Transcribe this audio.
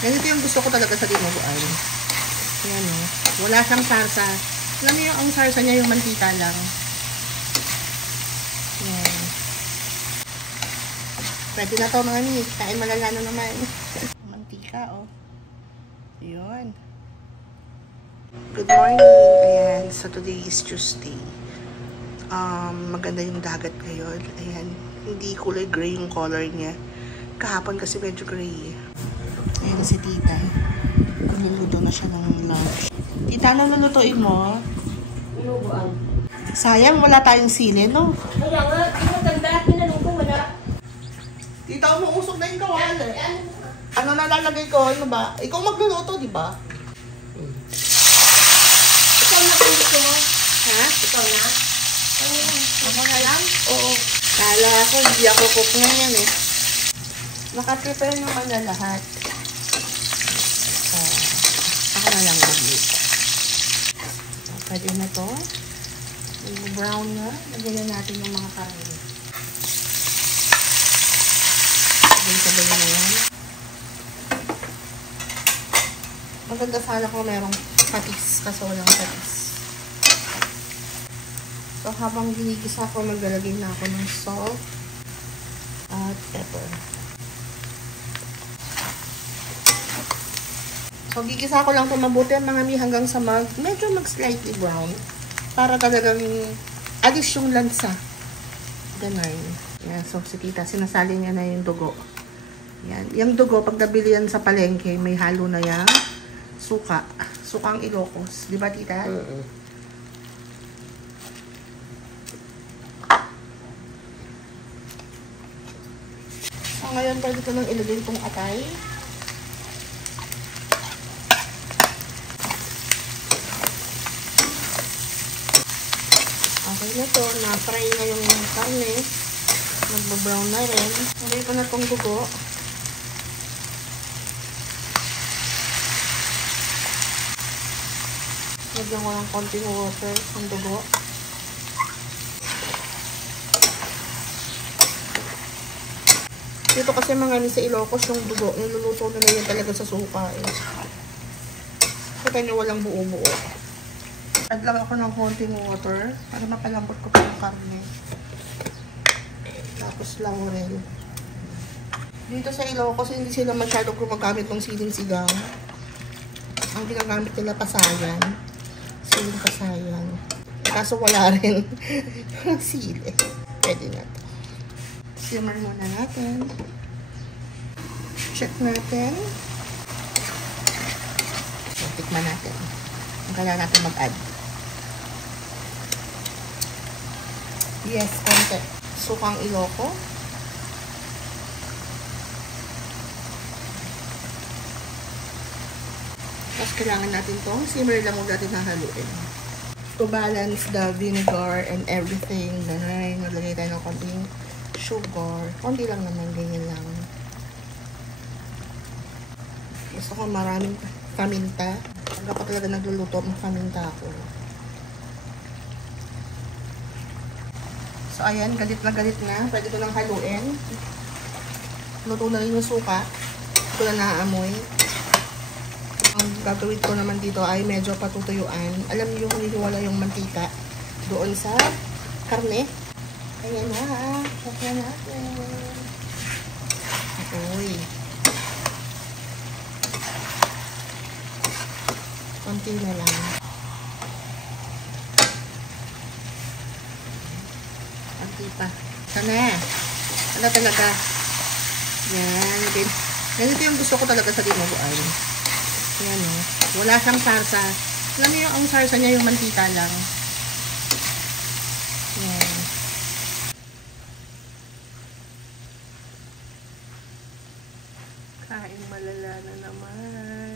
Ganito yung gusto ko talaga sa dinuguan. Ayan o. Wala siyang sarsa. Alam niyo ang sarsa niya yung mantika lang. Ayan. Pwede na to mga mi. Kain malalano naman. Mantika o. Yun. Good morning. Ayan. So today is Tuesday. Maganda yung dagat ngayon. Ayan. Hindi kulay gray yung color niya. Kahapon kasi medyo gray. Ayan si tita. Niluluto na siya ng lunch. Tita, ano lulutuin mo? Inuguan. Sayang, wala tayong sili, no? Kaya nga, di maganda. Tinanong ko, wala. Tita, umuusok na yung kawali. Ano nalalagay ko? Ano ba? Ikaw magluluto, di ba? Ikaw na kung gusto mo. Ha? Ikaw na? Ako na lang? Oo. Kala ko, hindi ako cook na yan eh. Naka-prepare naman na lahat. Ako na lang mag-eat. Pwede na to. Brown na. Lagyan na natin yung mga karne. Sabay-sabay na yan. Maganda sana kung merong patis. Kaso walang patis. So, habang ginigisa ko, maglalagay na ako ng salt at pepper. So, gigisa ko lang ito mabuti mga mi hanggang sa medyo mag-slightly brown. Para talagang alis yung lansa. Ganun. Yan. So, si tita, sinasali niya na yung dugo. Yan. Yung dugo, pag nabili yan sa palengke, may halo na yung suka. Sukang Ilocos. Di ba, tita? So, ngayon, pwede ko lang ilagay itong atay. Okay na to, na-fry na yung karne. Nagbo-brown na rin. Lagay ko na itong dugo. Lagyan ko ng konting water ng dugo. Dito kasi mga sa Ilocos yung dugo, niluluto nila yan talaga sa suka eh. Kita nyo walang buo-buo. Add lang ako ng konting water para mapalambot ko pa yung karne. Tapos laurel. Dito sa Ilocos, hindi sila masyadong gumagamit ng siling sigang. Ang ginagamit nila pasayan. Siling pasayan. Kaso wala rin sili. Pwede na to. Simmer muna natin. Check natin. So, tikman natin. Ang kailangan natin mag-add. Yes, konti. Sukang Iloco. Tapos kailangan natin itong simmer lang muna natin hahaluin. To balance the vinegar and everything. Ganun. Maglagay tayo ng konting sugar. Konti lang naman. Ganyan lang. Gusto ko maraming paminta. Pag ako talaga nagluluto, paminta ako. So, ayan, galit na galit na. Pwede ko nang haluin. Luto na rin yung suka. Hindi ko na naaamoy. Ang gagawin ko naman dito ay medyo patutuyuan. Alam niyo kung hiniwala yung mantika doon sa karne. Ayan na. Check na natin. Uy. Konti na lang. Pa. Sana. Ano talaga? Yan. Ganito yung gusto ko talaga sa dinuguan. Yan o. Wala siyang sarsa. Alam niyo ang sarsa niya yung mantika lang. Yan. Kain malala na naman.